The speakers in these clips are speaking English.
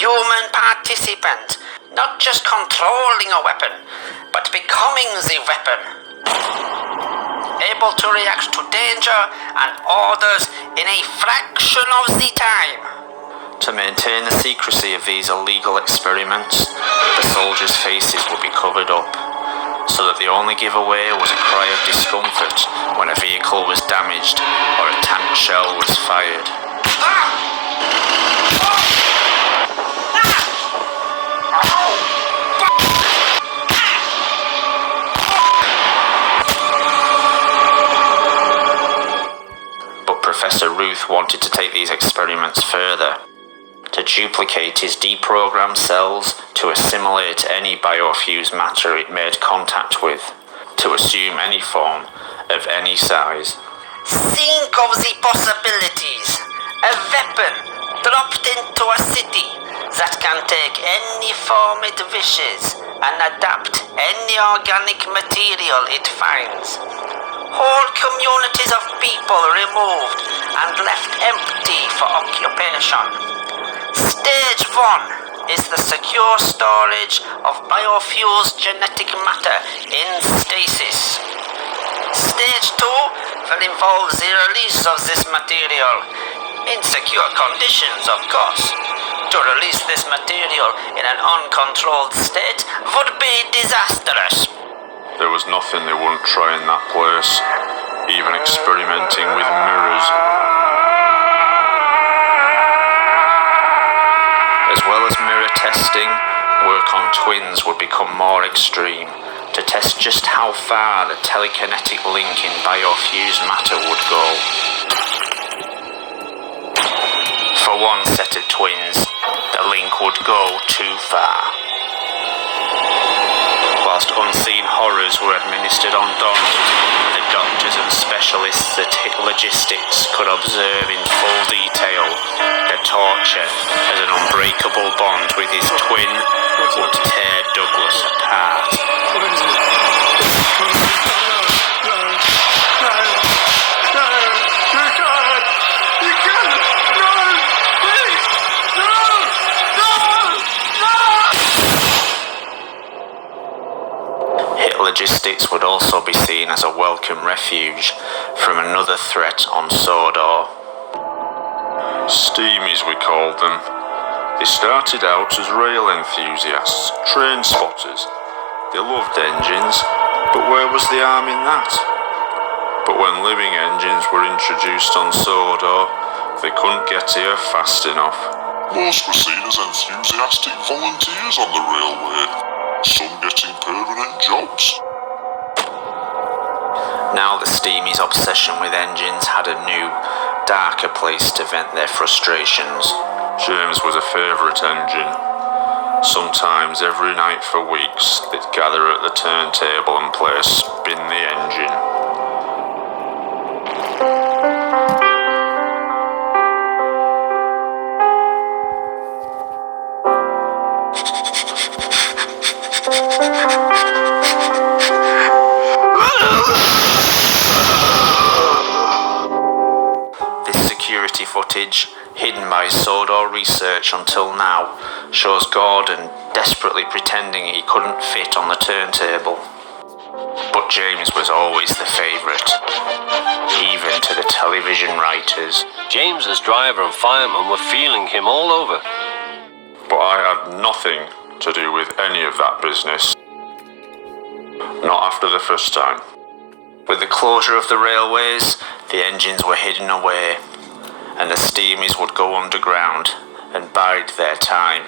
human participant, not just controlling a weapon, but becoming the weapon. Able to react to danger and orders in a fraction of the time. To maintain the secrecy of these illegal experiments, the soldiers' faces would be covered up, so that the only giveaway was a cry of discomfort when a vehicle was damaged or a tank shell was fired. But Professor Ruth wanted to take these experiments further, to duplicate his deprogrammed cells, to assimilate any biofused matter it made contact with, to assume any form of any size. Think of the possibilities. A weapon dropped into a city that can take any form it wishes and adapt any organic material it finds. Whole communities of people removed and left empty for occupation. Stage 1 is the secure storage of biofused genetic matter in stasis. Stage 2 will involve the release of this material, in secure conditions of course. To release this material in an uncontrolled state would be disastrous. There was nothing they wouldn't try in that place, even experimenting with mirrors. As well as mirror testing, work on twins would become more extreme, to test just how far the telekinetic link in biofused matter would go. For one set of twins, the link would go too far. Whilst unseen horrors were administered on Donald, the doctors and specialists at Hit Logistics could observe in full detail the torture as an unbreakable bond with his twin would tear Douglas apart. Logistics would also be seen as a welcome refuge from another threat on Sodor. Steamies, we called them. They started out as rail enthusiasts, train spotters. They loved engines, but where was the harm in that? But when living engines were introduced on Sodor, they couldn't get here fast enough. Most were seen as enthusiastic volunteers on the railway, some getting permanent jobs. Now the Steamies' obsession with engines had a new, darker place to vent their frustrations. James was a favourite engine. Sometimes every night for weeks they'd gather at the turntable and play Spin the Engine. Footage, hidden by Sodor research until now, shows Gordon desperately pretending he couldn't fit on the turntable. But James was always the favourite, even to the television writers. James's driver and fireman were feeling him all over. But I had nothing to do with any of that business. Not after the first time. With the closure of the railways, the engines were hidden away, and the Steamies would go underground and bide their time.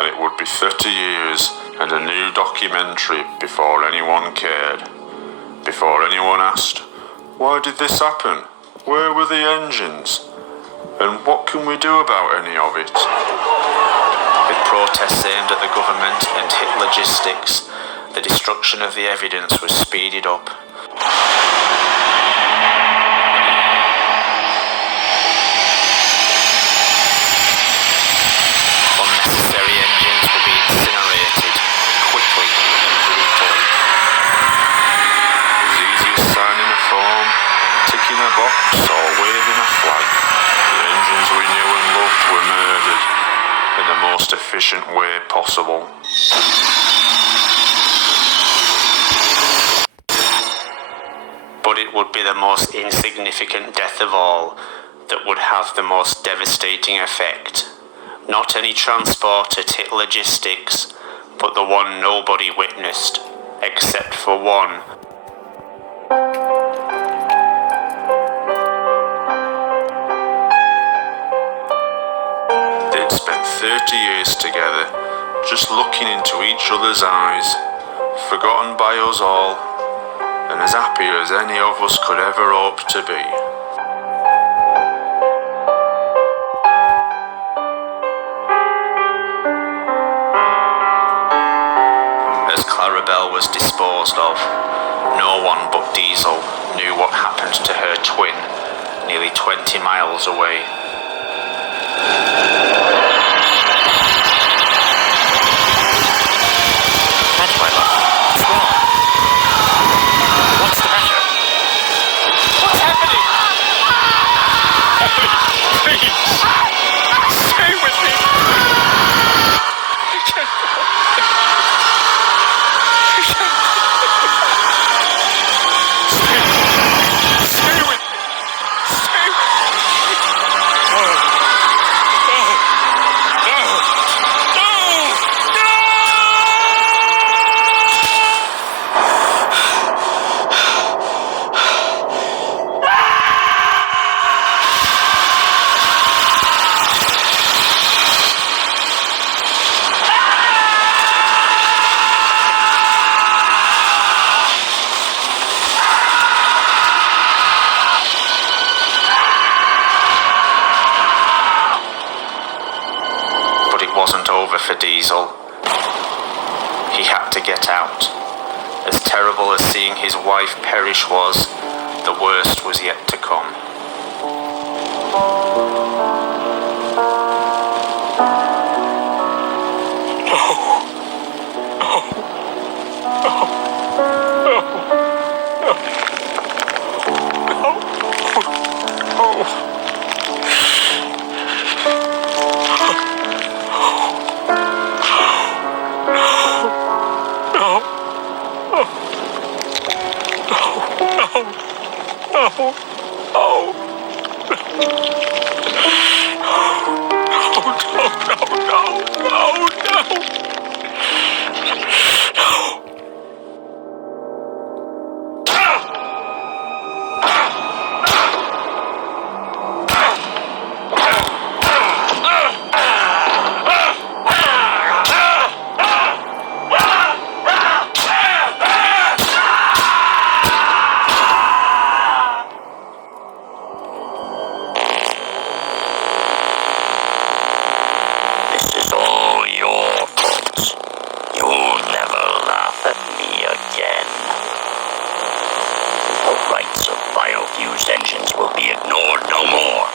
And it would be 30 years and a new documentary before anyone cared. Before anyone asked, why did this happen? Where were the engines? And what can we do about any of it? With protests aimed at the government and Hit Logistics, the destruction of the evidence was speeded up. Box or waving a flag. The engines we knew and loved were murdered in the most efficient way possible. But it would be the most insignificant death of all that would have the most devastating effect. Not any transport at hit logistics, but the one nobody witnessed, except for one. They'd spent 30 years together, just looking into each other's eyes, forgotten by us all, and as happy as any of us could ever hope to be. As Clarabelle was disposed of, no one but Diesel knew what happened to her twin nearly 20 miles away. Wasn't over for Diesel. He had to get out. As terrible as seeing his wife perish was, the worst was yet to come. Engines will be ignored no more.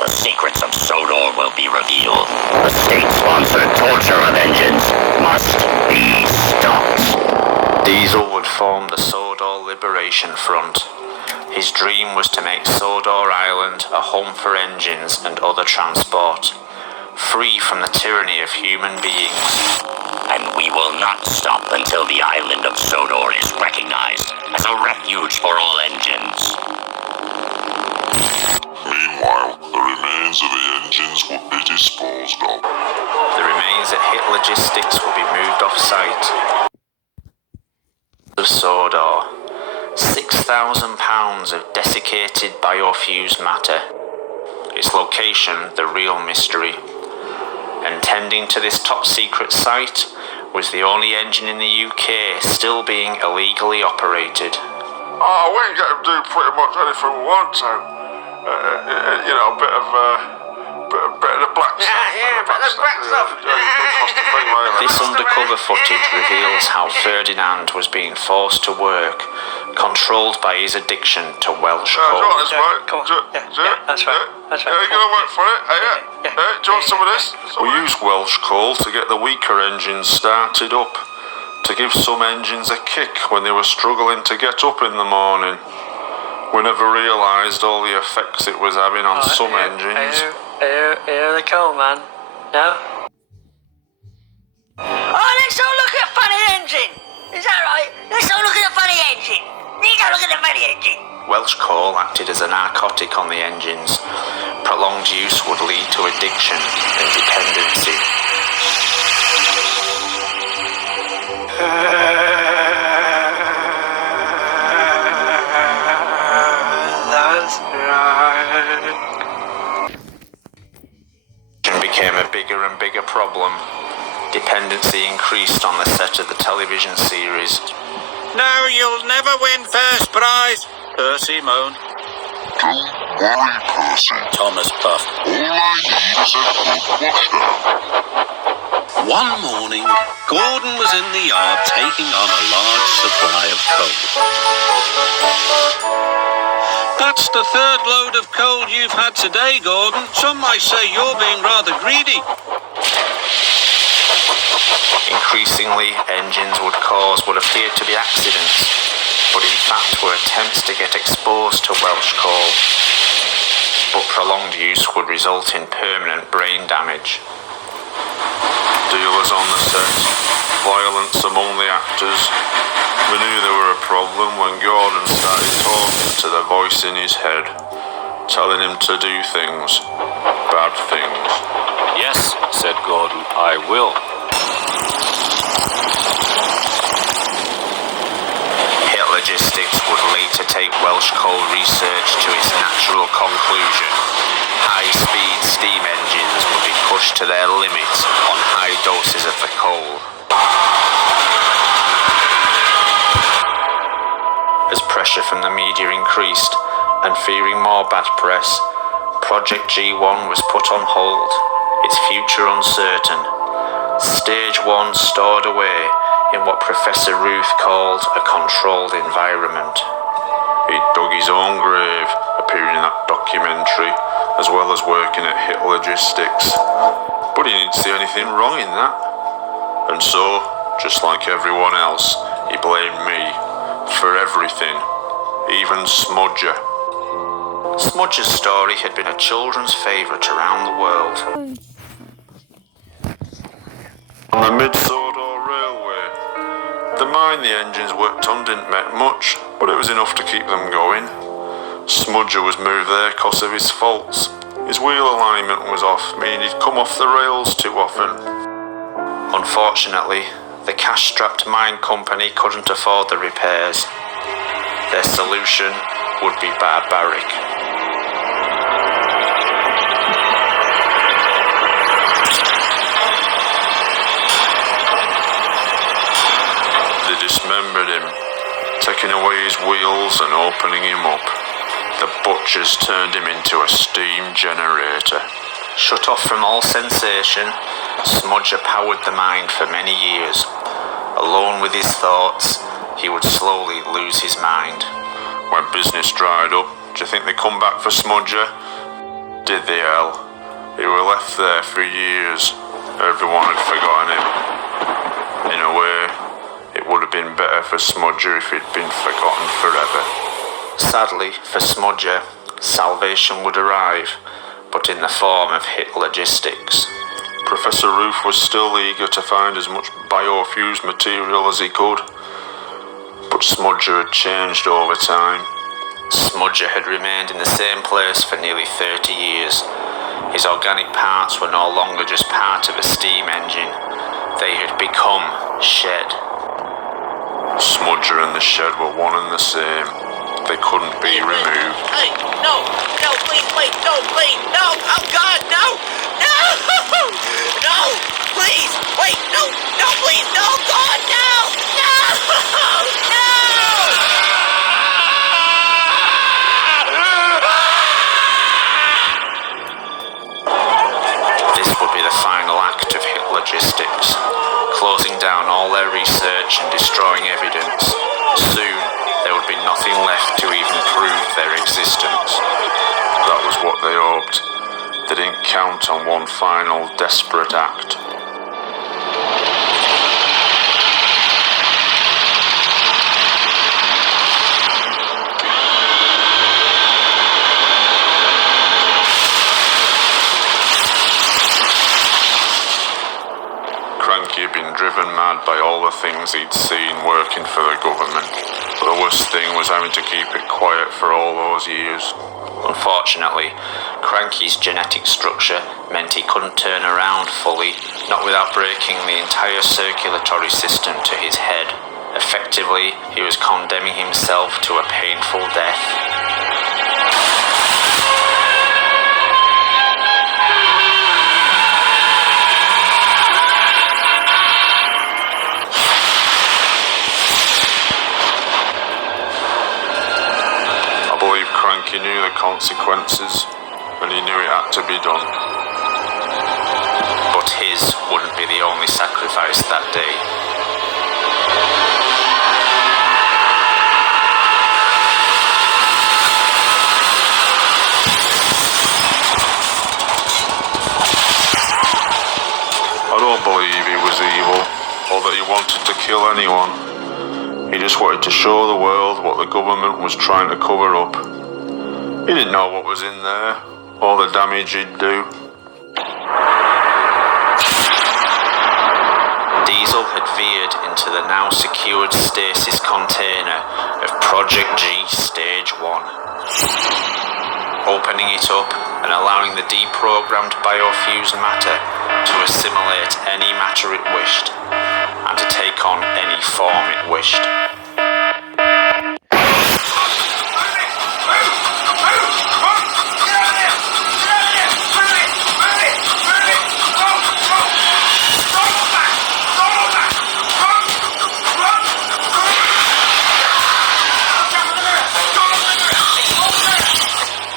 The secrets of Sodor will be revealed. The state-sponsored torture of engines must be stopped. Diesel would form the Sodor Liberation Front. His dream was to make Sodor Island a home for engines and other transport, free from the tyranny of human beings. And we will not stop until the island of Sodor is recognized as a refuge for all engines. Meanwhile, the remains of the engines will be disposed of. The remains at Hit Logistics will be moved off-site. Of Sodor, 6,000 pounds of desiccated biofused matter. Its location, the real mystery. And tending to this top-secret site was the only engine in the UK still being illegally operated. Oh, we can get them do pretty much anything we want to. You know, a bit of the black stuff. Yeah, a bit of black stuff. This undercover footage reveals how Ferdinand was being forced to work, controlled by his addiction to Welsh coal. Come on. Yeah, that's right. That's right. Yeah, you're gonna work for it? Yeah. Do you want some of this? We used Welsh coal to get the weaker engines started up, to give some engines a kick when they were struggling to get up in the morning. We never realised all the effects it was having on some engines. Here they come, man. No? Look at the money engine. Welsh coal acted as a narcotic on the engines. Prolonged use would lead to addiction and dependency. That's right. Addiction became a bigger and bigger problem. Dependency increased on the set of the television series. No, you'll never win first prize, Percy moaned. Don't worry, Percy. Thomas puffed. All I need is a good washdown. One morning, Gordon was in the yard taking on a large supply of coal. That's the third load of coal you've had today, Gordon. Some might say you're being rather greedy. Increasingly, engines would cause what appeared to be accidents, but in fact were attempts to get exposed to Welsh coal. But prolonged use would result in permanent brain damage. Dealers on the set, violence among the actors. We knew there were a problem when Gordon started talking to the voice in his head, telling him to do things, bad things. Yes, said Gordon, I will. Logistics would later take Welsh coal research to its natural conclusion. High-speed steam engines would be pushed to their limits on high doses of the coal. As pressure from the media increased, and fearing more bad press, Project G-1 was put on hold, its future uncertain. Stage 1 stored away in what Professor Ruth called a controlled environment. He dug his own grave, appearing in that documentary, as well as working at Hit Logistics. But he didn't see anything wrong in that. And so, just like everyone else, he blamed me for everything, even Smudger. Smudger's story had been a children's favourite around the world. On the Mid-Sodor Railway, the mine the engines worked on didn't make much, but it was enough to keep them going. Smudger was moved there because of his faults. His wheel alignment was off, meaning he'd come off the rails too often. Unfortunately, the cash-strapped mine company couldn't afford the repairs. Their solution would be barbaric. Dismembered him, taking away his wheels and opening him up. The butchers turned him into a steam generator. Shut off from all sensation, Smudger powered the mine for many years. Alone with his thoughts, he would slowly lose his mind. When business dried up, do you think they come back for Smudger? Did they, hell? He were left there for years. Everyone had forgotten him. In a way, it would have been better for Smudger if he'd been forgotten forever. Sadly, for Smudger, salvation would arrive, but in the form of Hit Logistics. Professor Ruth was still eager to find as much biofused material as he could, but Smudger had changed over time. Smudger had remained in the same place for nearly 30 years. His organic parts were no longer just part of a steam engine. They had become shed. Smudger and the shed were one and the same. They couldn't be removed. Hey, no, please, no, please, no, oh God, no, please, wait, no, please, no, God, no. This would be the final act of Hit Logistics, closing down all their research and destroying evidence. Soon, there would be nothing left to even prove their existence. That was what they hoped. They didn't count on one final desperate act. Cranky had been driven mad by all the things he'd seen working for the government. But the worst thing was having to keep it quiet for all those years. Unfortunately, Cranky's genetic structure meant he couldn't turn around fully, not without breaking the entire circulatory system to his head. Effectively, he was condemning himself to a painful death. I believe Cranky knew the consequences, and he knew it had to be done. But his wouldn't be the only sacrifice that day. I don't believe he was evil, or that he wanted to kill anyone. He just wanted to show the world what the government was trying to cover up. He didn't know what was in there, or the damage he'd do. Diesel had veered into the now secured stasis container of Project G Stage 1. Opening it up and allowing the deprogrammed biofused matter to assimilate any matter it wished, and to take on any form it wished.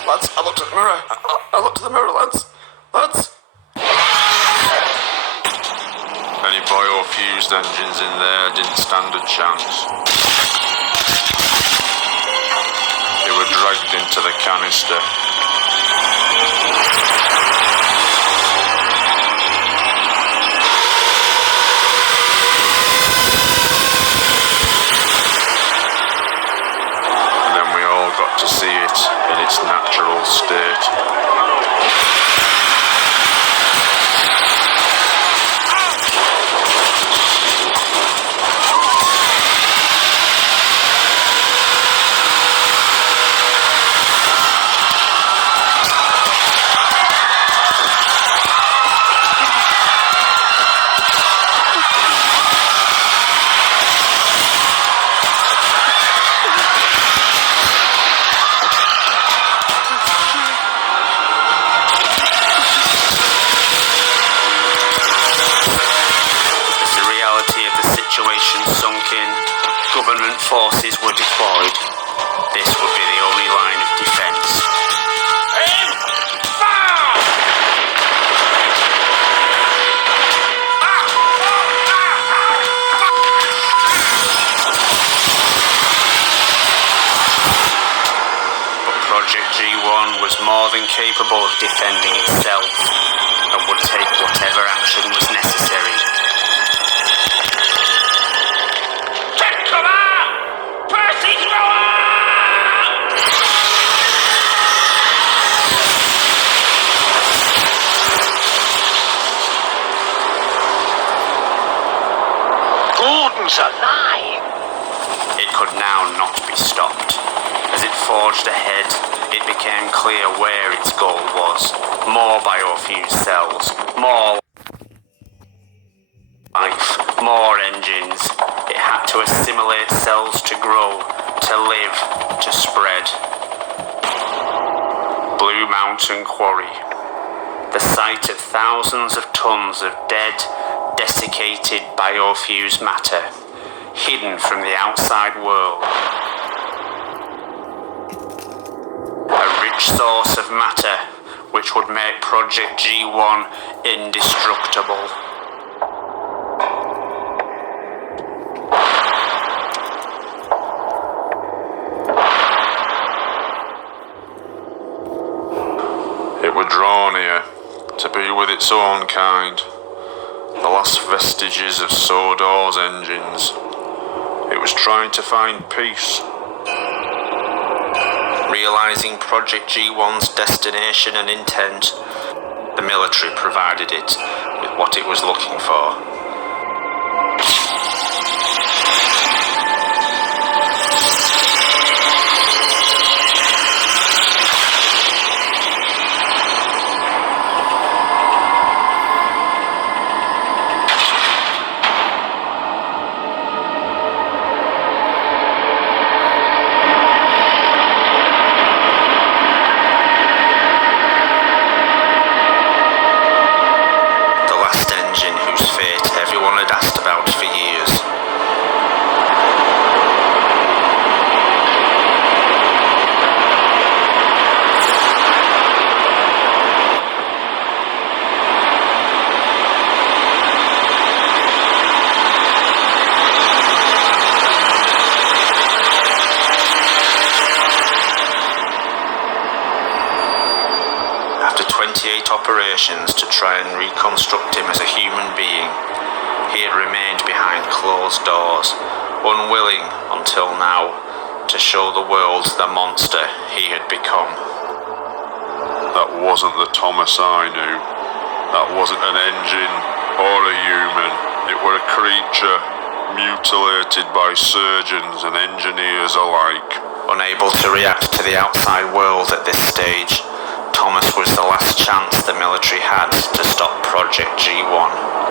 Lads, I looked at the mirror. I looked at the mirror, lads. Lads! Any biofused engines in there didn't stand a chance. They were dragged into the canister. And then we all got to see it in its natural state. Government forces were deployed. This would be the only line of defence. But Project G-1 was more than capable of defending itself, and would take whatever action was necessary. Gordon's alive! It could now not be stopped. As it forged ahead, it became clear where its goal was. More biofused cells, more life, more engines. It had to assimilate cells to grow, to live, to spread. Blue Mountain Quarry. The site of thousands of tons of dead, desiccated biofused matter, hidden from the outside world. A rich source of matter which would make Project G-1 indestructible. It were drawn here to be with its own kind. The last vestiges of Sodor's engines. It was trying to find peace. Realizing Project G-1's destination and intent, the military provided it with what it was looking for. out for years. After 28 operations to try and reconstruct him as a human being, he had remained behind closed doors, unwilling until now to show the world the monster he had become. That wasn't the Thomas I knew. That wasn't an engine or a human. It were a creature mutilated by surgeons and engineers alike. Unable to react to the outside world at this stage, Thomas was the last chance the military had to stop Project G-1.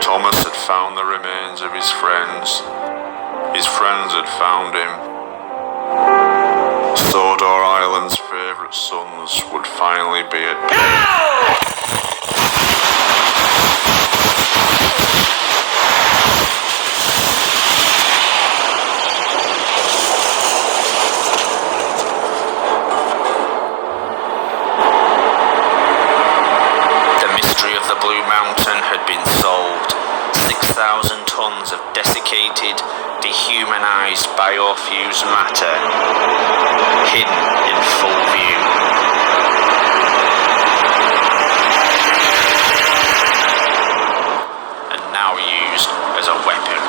Thomas had found the remains of his friends. His friends had found him. Sodor Island's favourite sons would finally be at peace. The Blue Mountain had been solved. 6,000 tons of desiccated, dehumanized biofused matter hidden in full view. And now used as a weapon.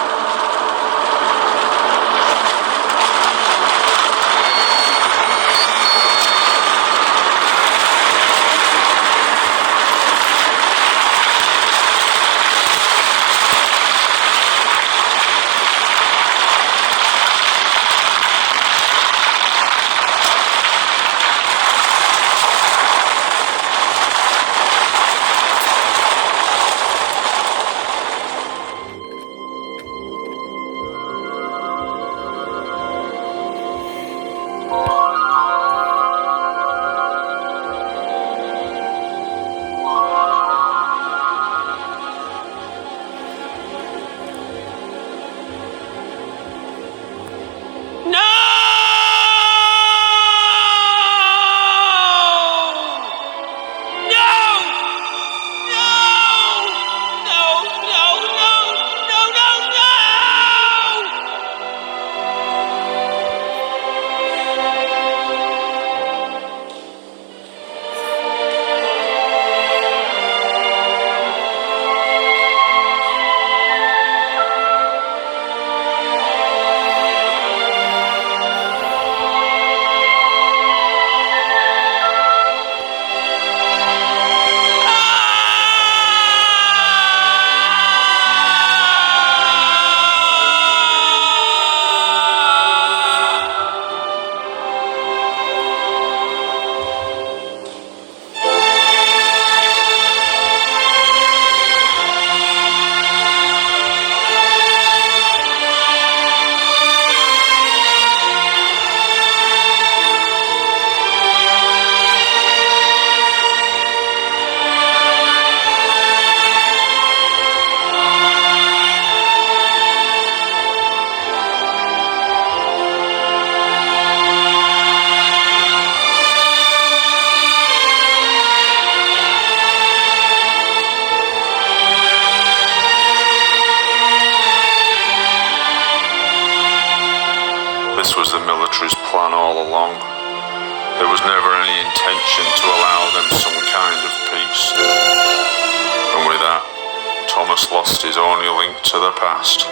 This was the military's plan all along. There was never any intention to allow them some kind of peace. And with that, Thomas lost his only link to the past.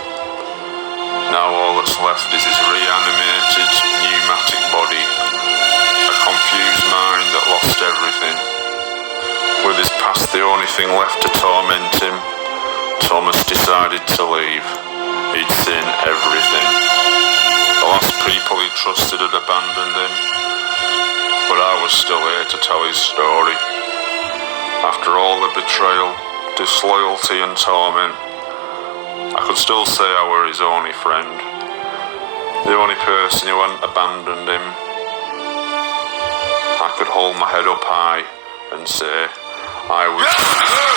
Now all that's left is his reanimated, pneumatic body, a confused mind that lost everything. With his past the only thing left to torment him, Thomas decided to leave. He'd seen everything. The last people he trusted had abandoned him, but I was still here to tell his story. After all the betrayal, disloyalty and torment, I could still say I were his only friend, the only person who hadn't abandoned him. I could hold my head up high and say I was...